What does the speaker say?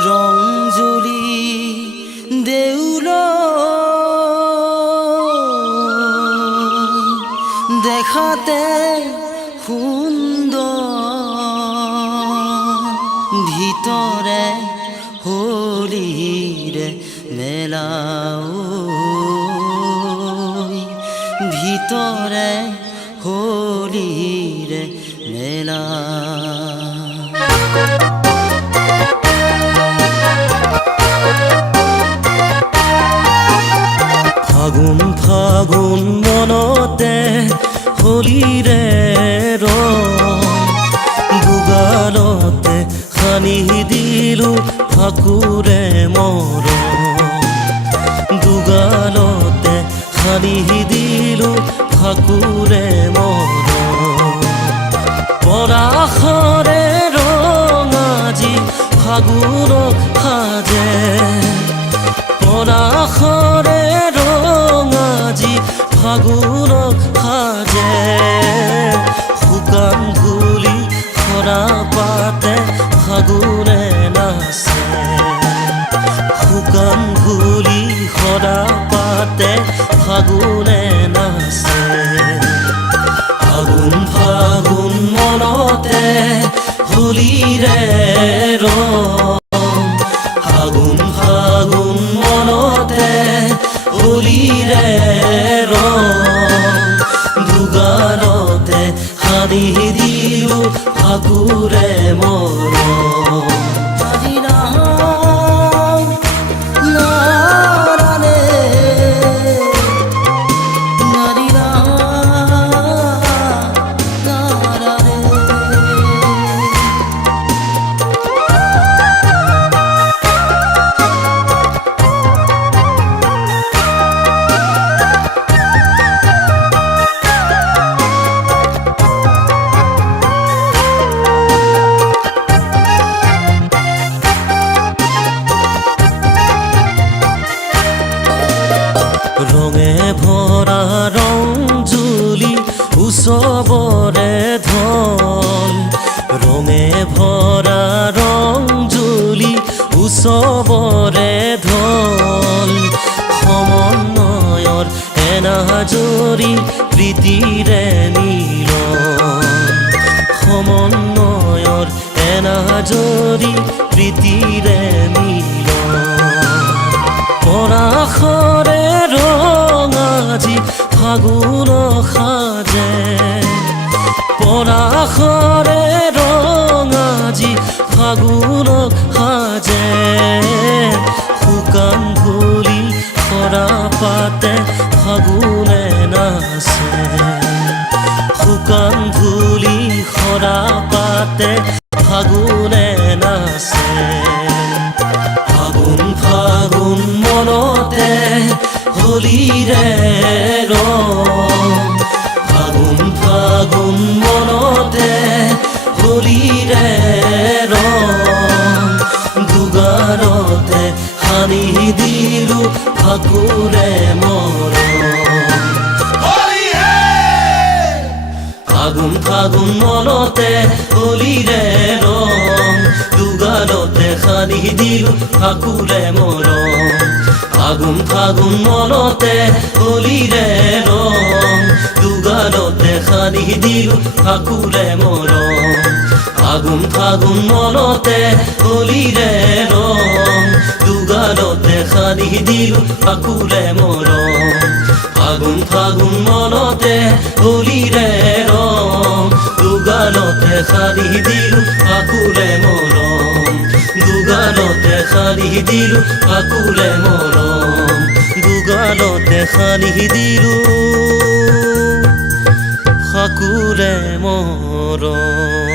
ৰংজুলি দেউল দেখাতে সুন্দর ভিতরে হোলিরে মেলা ভিতরে হোলিরে মেলা ফাগুন ফাগুন মনতে হোলিৰে ৰং দুগালতে সানি দিলো ফাকুৰে মৰম দুগালতে সানি দিলো ফাকুৰে মৰম পৰাশৰে ৰং আজি ফাগুন সাজে পৰাশৰে ৰং আজি ফাগুন সাজে শুকান ধূলি সৰা পাতে ফাগুনে নাচে শুকান ধূলি সৰা পাতে ফাগুনে নাচে ফাগুন ফাগুন মনতে হোলিৰে ৰং ফাগুন ফাগুন মনতে হোলিৰে ৰং দুগালতে সানি দিলো ফাকুৰে মৰম ৰঙে ভৰা ৰংজুলি উৎসৱৰে ধন ৰঙে ভৰা ৰংজুলি উৎসৱৰে ধন সমন্বয়ৰ এনাজৰি প্ৰীতিৰে মিলন সমন্বয়ৰ এনাজৰি প্ৰীতিৰে মিলন পৰাশৰে ৰং আজি ফাগুন সাজে পৰাশৰে ৰং আজি ফাগুন সাজে শুকান ধূলি সৰা পাতে ফাগুনে নাচে শুকান ধূলি সৰা পাতে ফাগুনে নাচে ফাগুন ফাগুন মনতে হোলিৰে ৰং ফাগুন ফাগুন মনতে হোলিৰে ৰং দুগালতে সানি দিলো ফাকুৰে মৰম ফাগুন ফাগুন মনতে হোলিৰে ৰং দুগালতে সানি দিলো ফাকুৰে মৰম ফাগুন ফাগুন মনতে হোলিৰে ৰং দুগালতে সানি দিলো ফাকুৰে মৰম ফাগুন ফাগুন মনতে হোলিৰে ৰং দুগালতে সানি দিলো ফাকুৰে মৰম ফাগুন ফাগুন মনতে হোলিৰে ৰং দুগালতে সানি দিলো ফাকুৰে মৰম দুগালতে সানি দিলো ফাকুৰে মৰম দুগালতে সানি দিলো ফাকুৰে মৰম